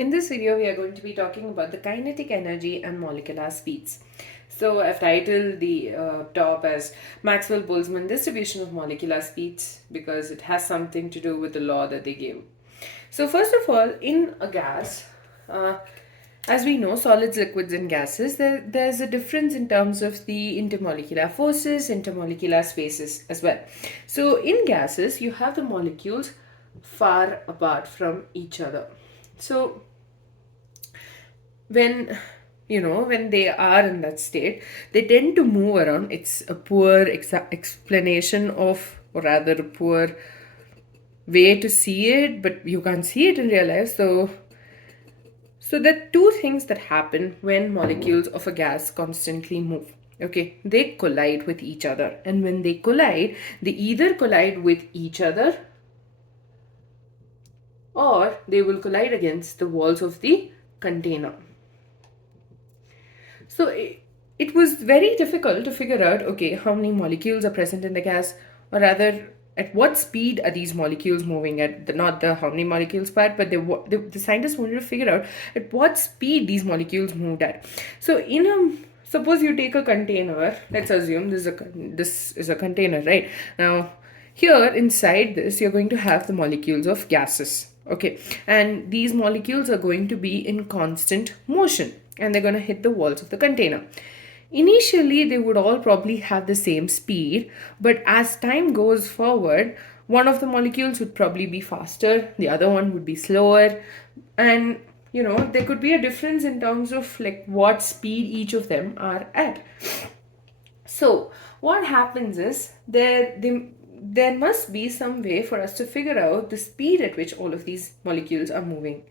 In this video, we are going to be talking about the kinetic energy and molecular speeds. So I've titled the top as Maxwell-Boltzmann distribution of molecular speeds because it has something to do with the law that they gave. So first of all, in a gas, as we know, solids, liquids and gases, there's a difference in terms of the intermolecular forces, intermolecular spaces as well. So in gases, you have the molecules far apart from each other. So when they are in that state, they tend to move around. It's a poor explanation of, or rather a poor way to see it, but you can't see it in real life. So there are two things that happen when molecules of a gas constantly move. Okay, they collide with each other, and when they collide, they either collide with each other or they will collide against the walls of the container. So it was very difficult to figure out, okay, how many molecules are present in the gas, or rather, at what speed are these molecules moving at? Not the how many molecules part, but the scientists wanted to figure out at what speed these molecules moved at. So suppose you take a container. Let's assume this is a container, right? Now, here inside this, you're going to have the molecules of gases. Okay, and these molecules are going to be in constant motion and they're going to hit the walls of the container. Initially, they would all probably have the same speed, but as time goes forward, one of the molecules would probably be faster, the other one would be slower, and there could be a difference in terms of like what speed each of them are at. So what happens is there must be some way for us to figure out the speed at which all of these molecules are moving.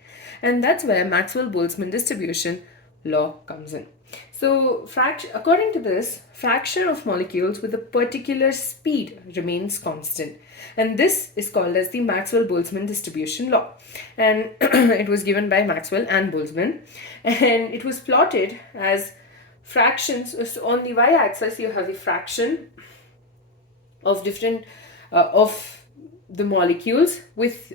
And that's where Maxwell-Boltzmann distribution law comes in. So according to this, fraction of molecules with a particular speed remains constant. And this is called as the Maxwell-Boltzmann distribution law. And it was given by Maxwell and Boltzmann. And it was plotted as fractions. So on the y-axis, you have the fraction of different of the molecules with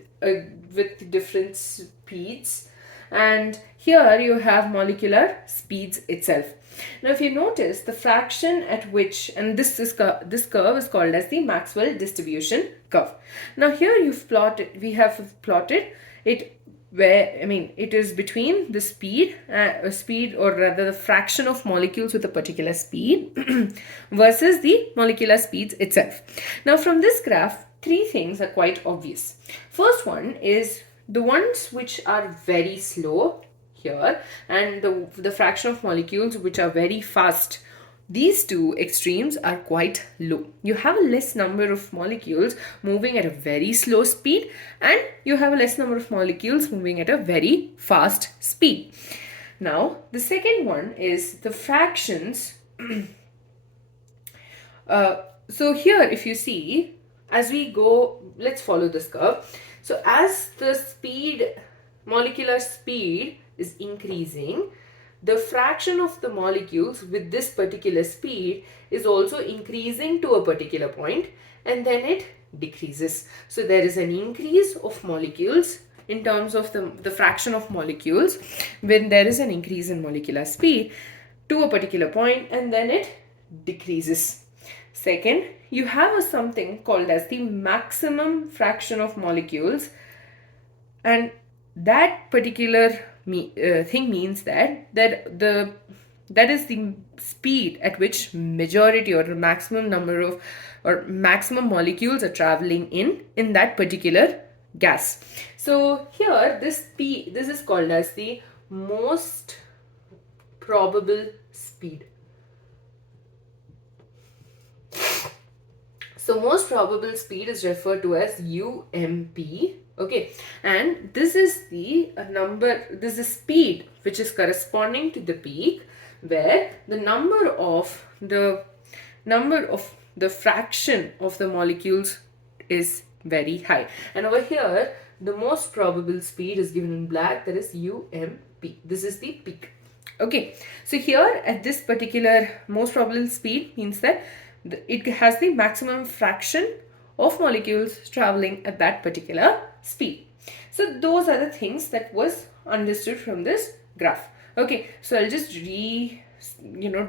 different speeds, and here you have molecular speeds itself. Now if you notice the fraction at which, and this curve is called as the Maxwell distribution curve. Now here we have plotted it where, it is between the speed or rather the fraction of molecules with a particular speed versus the molecular speeds itself. Now from this graph, three things are quite obvious. First one is the ones which are very slow here, and the fraction of molecules which are very fast. These two extremes are quite low. You have a less number of molecules moving at a very slow speed, and you have a less number of molecules moving at a very fast speed. Now, the second one is the fractions. So here, if you see, as we go, let's follow this curve. So as the molecular speed is increasing, the fraction of the molecules with this particular speed is also increasing to a particular point, and then it decreases. So there is an increase of molecules in terms of the fraction of molecules when there is an increase in molecular speed to a particular point, and then it decreases. Second, you have something called as the maximum fraction of molecules, and that particular thing means that is the speed at which majority or maximum number of or maximum molecules are traveling in that particular gas. So here this is called as the most probable speed. So most probable speed is referred to as UMP. Okay, and this is the this is speed which is corresponding to the peak, where the number of the fraction of the molecules is very high. And over here, the most probable speed is given in black, that is UMP. This is the peak. Okay, so here at this particular most probable speed means that it has the maximum fraction of molecules traveling at that particular speed. So those are the things that was understood from this graph. Okay, so I'll just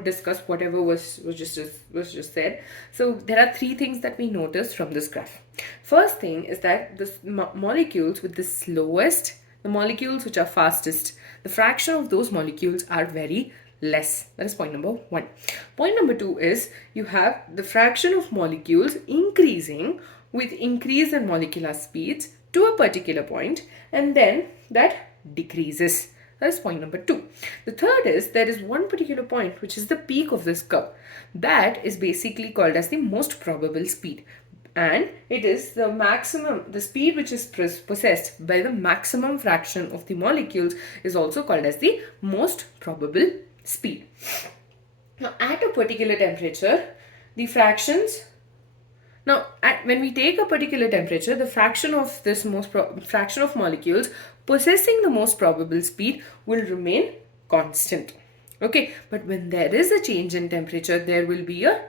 discuss whatever was just said. So there are three things that we noticed from this graph. First thing is that the molecules with the slowest, the molecules which are fastest, the fraction of those molecules are very less. That is point number one. Point number two is you have the fraction of molecules increasing with increase in molecular speeds to a particular point, and then that decreases. That is point number two. The third is there is one particular point which is the peak of this curve. That is basically called as the most probable speed. And it is the maximum, the speed which is possessed by the maximum fraction of the molecules is also called as the most probable speed. Now, at a particular temperature, the fractions, when we take a particular temperature, the fraction of this fraction of molecules possessing the most probable speed will remain constant. Okay, but when there is a change in temperature, there will be a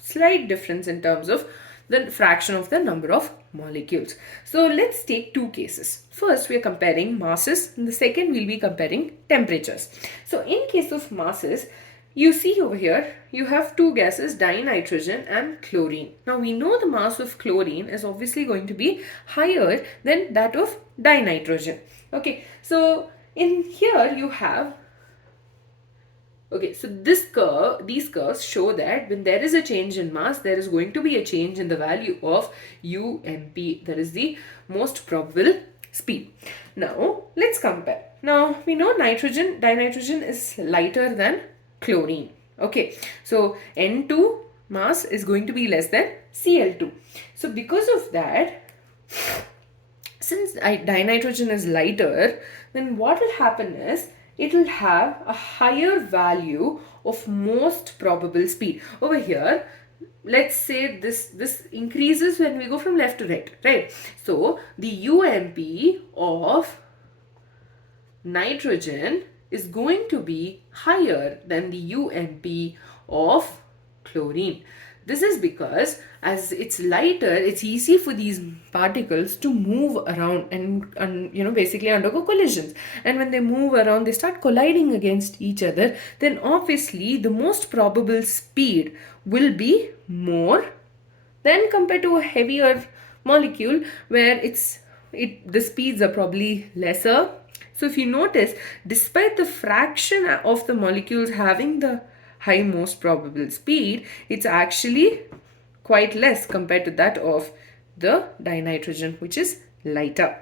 slight difference in terms of the fraction of the number of molecules. So let's take two cases. First, we are comparing masses, and the second we'll be comparing temperatures. So in case of masses, you see over here, you have two gases, dinitrogen and chlorine. Now we know the mass of chlorine is obviously going to be higher than that of dinitrogen. Okay, so in here you have, okay, so these curves show that when there is a change in mass, there is going to be a change in the value of UMP. That is the most probable speed. Now, let's compare. Now, we know dinitrogen is lighter than chlorine. Okay, so N2 mass is going to be less than Cl2. So, because of that, since dinitrogen is lighter, then what will happen is it will have a higher value of most probable speed. Over here, let's say this increases when we go from left to right? So the UMP of nitrogen is going to be higher than the UMP of chlorine. This is because as it's lighter, it's easy for these particles to move around and basically undergo collisions. And when they move around, they start colliding against each other. Then obviously the most probable speed will be more than compared to a heavier molecule where the speeds are probably lesser. So if you notice, despite the fraction of the molecules having the high most probable speed, it's actually quite less compared to that of the dinitrogen, which is lighter.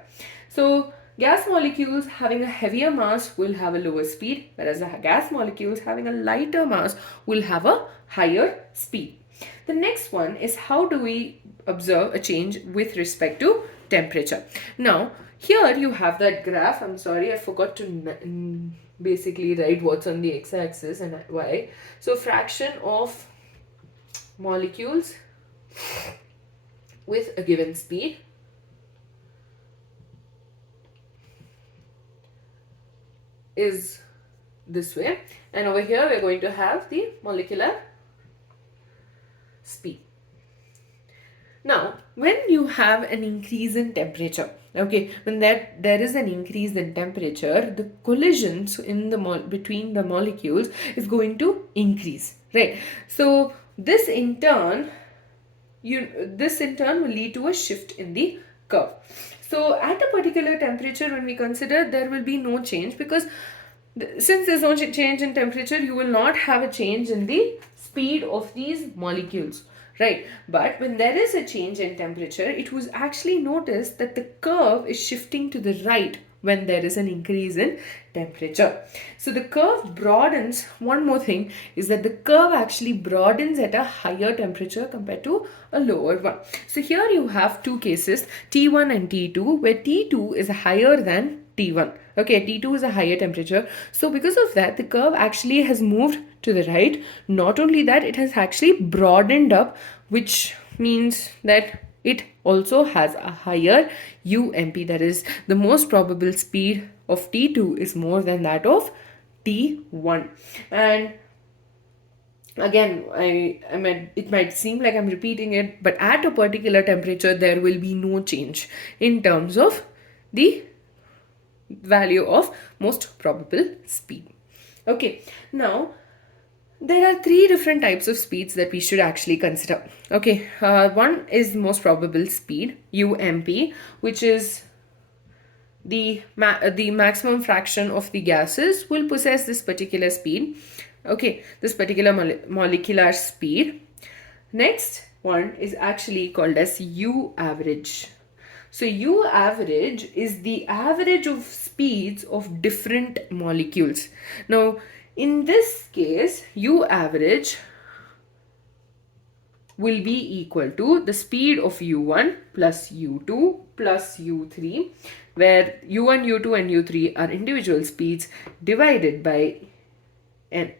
So gas molecules having a heavier mass will have a lower speed, whereas the gas molecules having a lighter mass will have a higher speed. The next one is how do we observe a change with respect to temperature. Now, here you have that graph. I'm sorry, I forgot to basically write what's on the x-axis and y. So fraction of molecules with a given speed is this way, and over here we're going to have the molecular speed. Now, when you have an increase in temperature, okay, when there is an increase in temperature, the collisions in between the molecules is going to increase, right? So this in turn will lead to a shift in the curve. So at a particular temperature, when we consider, there will be no change because since there's no change in temperature, you will not have a change in the speed of these molecules. Right, but when there is a change in temperature, it was actually noticed that the curve is shifting to the right when there is an increase in temperature. So the curve broadens. One more thing is that the curve actually broadens at a higher temperature compared to a lower one. So here you have two cases, T1 and T2, where T2 is higher than T1. Okay, T2 is a higher temperature. So because of that, the curve actually has moved to the right. Not only that, it has actually broadened up, which means that it also has a higher UMP. That is, the most probable speed of T2 is more than that of T1. And again, it might seem like I'm repeating it, but at a particular temperature, there will be no change in terms of the value of most probable speed. Okay, now there are three different types of speeds that we should actually consider. Okay, one is most probable speed, UMP, which is the maximum fraction of the gases will possess this particular speed. Okay, this particular molecular speed. Next one is actually called as U average. So U average is the average of speeds of different molecules. Now, in this case, U average will be equal to the speed of U1 plus U2 plus U3, where U1, U2 and U3 are individual speeds divided by N,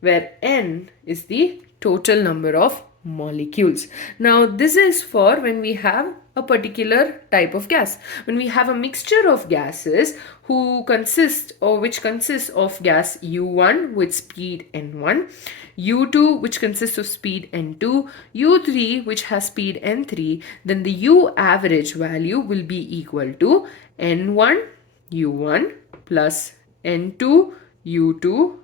where N is the total number of molecules. Now this is for when we have a particular type of gas. When we have a mixture of gases which consists of gas U1 with speed N1, U2 which consists of speed N2, U3 which has speed N3, then the U average value will be equal to N1 U1 plus N2 U2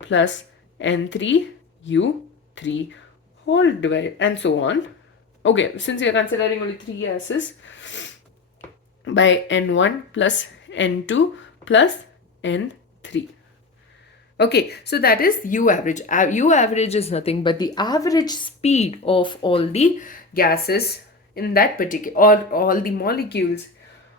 plus N3 U3 whole divide and so on. Okay, since we are considering only three gases, by N1 plus N2 plus N3. Okay, so that is U average. U average is nothing but the average speed of all the gases in that particular, or all the molecules,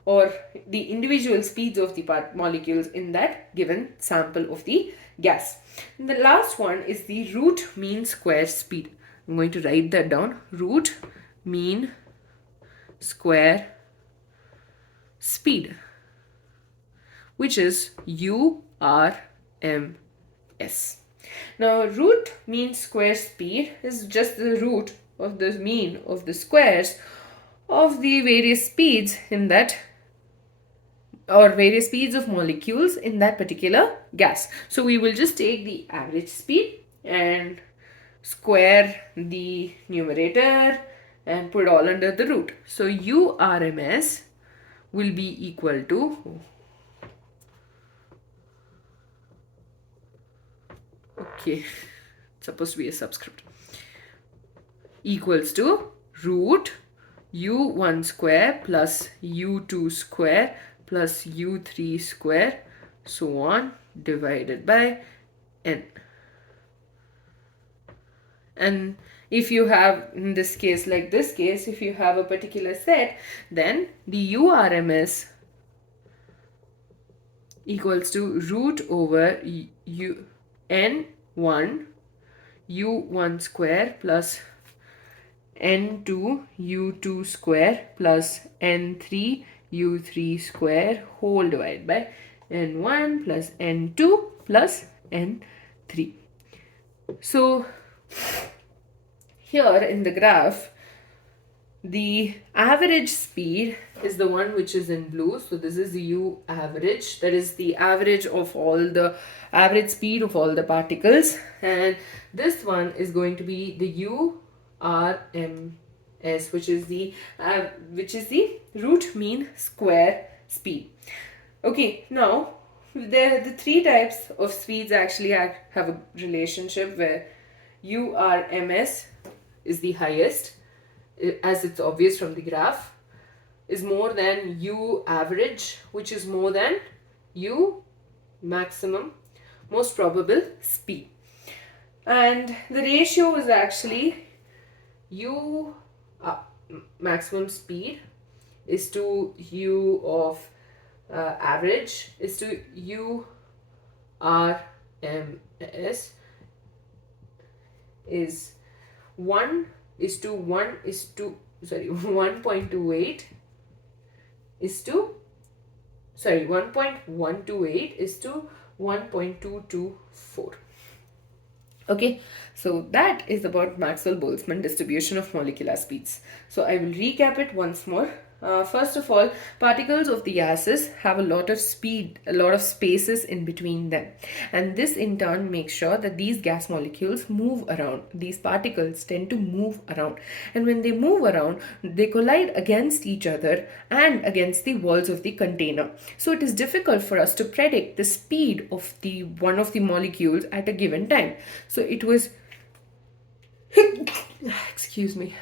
or the individual speeds of the molecules in that given sample of the gas. And the last one is the root mean square speed. I'm going to write that down. Root mean square speed, which is URMS. Now, root mean square speed is just the root of the mean of the squares of the various speeds in that, or various speeds of molecules in that particular gas. So we will just take the average speed and square the numerator and put all under the root. So URMS will be equal to, okay, it's supposed to be a subscript, equals to root U1 square plus U2 square plus U3 square, so on, divided by N. And if you have, in this case, like this case, if you have a particular set, then the URMS equals to root over N1 U1 square plus N2 U2 square plus N3 U3 square whole divided by N1 plus N2 plus N3. So here in the graph, the average speed is the one which is in blue. So this is the U average, that is the average of all the average speed of all the particles, and this one is going to be the URMS, which is the root mean square speed. Okay, now the three types of speeds actually have a relationship where URMS is the highest, as it's obvious from the graph, is more than U average, which is more than U maximum, most probable speed. And the ratio is actually U maximum speed is to U of average is to URMS is 1.28 is to 1.128 is to 1.224. Okay, so that is about Maxwell-Boltzmann distribution of molecular speeds. So I will recap it once more. First of all, particles of the gases have a lot of speed, a lot of spaces in between them. And this in turn makes sure that these gas molecules move around. These particles tend to move around. And when they move around, they collide against each other and against the walls of the container. So it is difficult for us to predict the speed of the one of the molecules at a given time. So it was excuse me.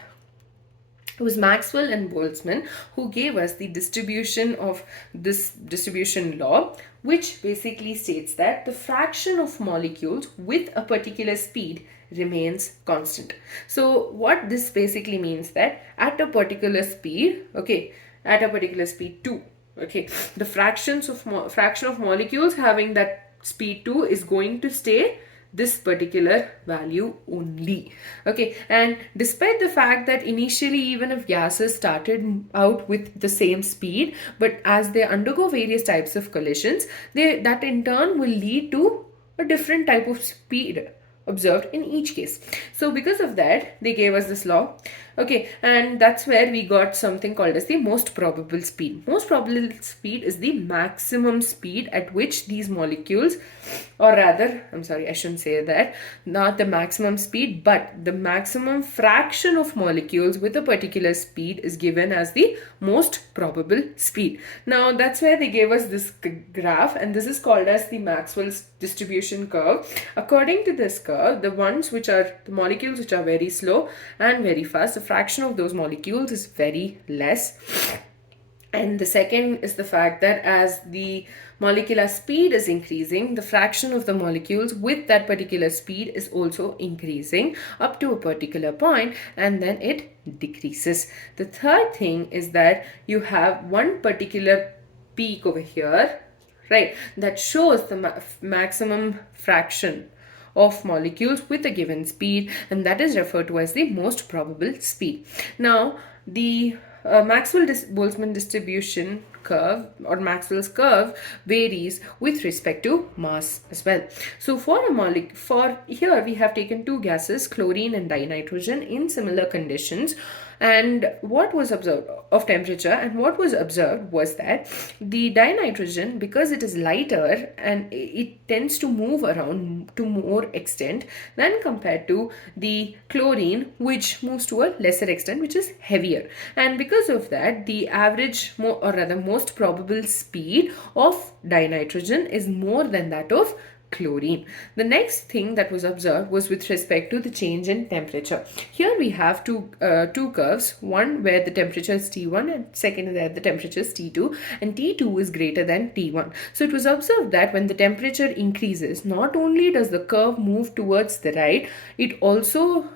It was Maxwell and Boltzmann who gave us the distribution of this distribution law, which basically states that the fraction of molecules with a particular speed remains constant. So what this basically means that at a particular speed, okay, at a particular speed 2, okay, the fraction of molecules having that speed 2 is going to stay this particular value only. Okay, and despite the fact that initially, even if gases started out with the same speed, but as they undergo various types of collisions, that in turn will lead to a different type of speed observed in each case. So because of that, they gave us this law. Okay, and that's where we got something called as the most probable speed. Most probable speed is the maximum speed at which these molecules, or rather, I'm sorry, I shouldn't say that, not the maximum speed, but the maximum fraction of molecules with a particular speed is given as the most probable speed. Now, that's where they gave us this graph, and this is called as the Maxwell's distribution curve. According to this curve, the molecules which are very slow and very fast, the fraction of those molecules is very less. And the second is the fact that as the molecular speed is increasing, the fraction of the molecules with that particular speed is also increasing up to a particular point, and then it decreases. The third thing is that you have one particular peak over here, right, that shows the maximum fraction of molecules with a given speed, and that is referred to as the most probable speed. Now, the Maxwell-Boltzmann distribution curve or Maxwell's curve varies with respect to mass as well. So for here we have taken two gases, chlorine and dinitrogen, in similar conditions. And what was observed of temperature, and what was observed was that the dinitrogen, because it is lighter and it tends to move around to more extent than compared to the chlorine, which moves to a lesser extent, which is heavier. And because of that, the average most probable speed of dinitrogen is more than that of chlorine. The next thing that was observed was with respect to the change in temperature. Here we have two curves, one where the temperature is T1 and second where the temperature is T2, and T2 is greater than T1. So it was observed that when the temperature increases, not only does the curve move towards the right, it also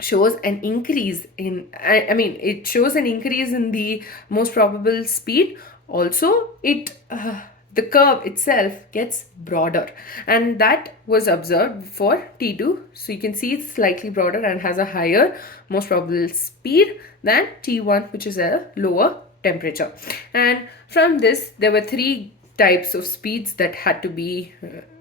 shows an increase in, it shows an increase in the most probable speed. Also, the curve itself gets broader, and that was observed for T2. So you can see it's slightly broader and has a higher most probable speed than T1, which is a lower temperature. And from this, there were three types of speeds that had to be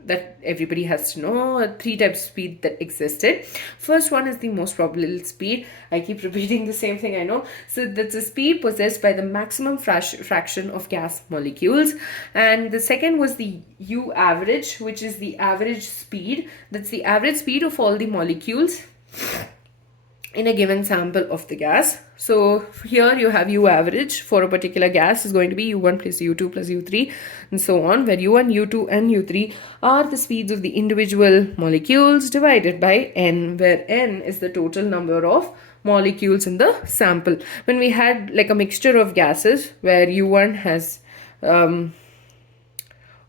that everybody has to know, three types of speed that existed. First one is the most probable speed. I keep repeating the same thing, I know. So that's a speed possessed by the maximum fraction of gas molecules. And the second was the U average, which is the average speed. That's the average speed of all the molecules in a given sample of the gas. So here you have U average for a particular gas is going to be U1 plus U2 plus U3 and so on, where U1, U2 and U3 are the speeds of the individual molecules divided by N, where N is the total number of molecules in the sample. When we had like a mixture of gases where U1 has or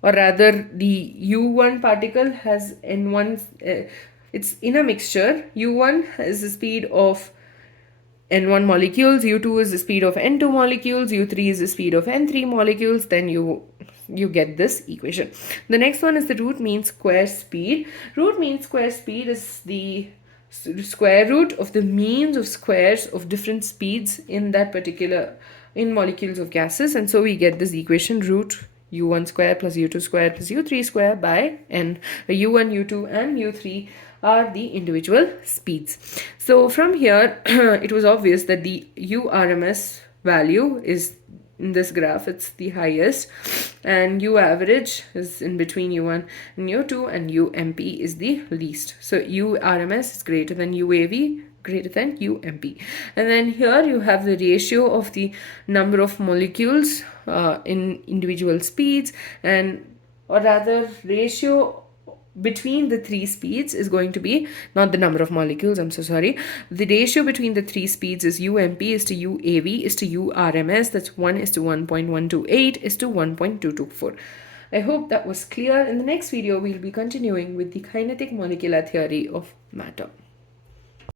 rather the U1 particle has N1, it's in a mixture. U1 is the speed of N1 molecules, U2 is the speed of N2 molecules, U3 is the speed of N3 molecules, then you get this equation. The next one is the root mean square speed. Root mean square speed is the square root of the means of squares of different speeds in that particular, in molecules of gases, and so we get this equation, root U1 square plus U2 square plus U3 square by N, where U1, U2 and U3 are the individual speeds. So from here, it was obvious that the URMS value is in this graph, it's the highest, and U average is in between U1 and U2, and UMP is the least. So URMS is greater than UAV, greater than UMP. And then here you have the ratio of the number of molecules in individual speeds, and or rather ratio between the three speeds is going to be not the number of molecules, I'm so sorry. The ratio between the three speeds is UMP is to UAV is to URMS. That's 1 is to 1.128 is to 1.224. I hope that was clear. In the next video, we'll be continuing with the kinetic molecular theory of matter.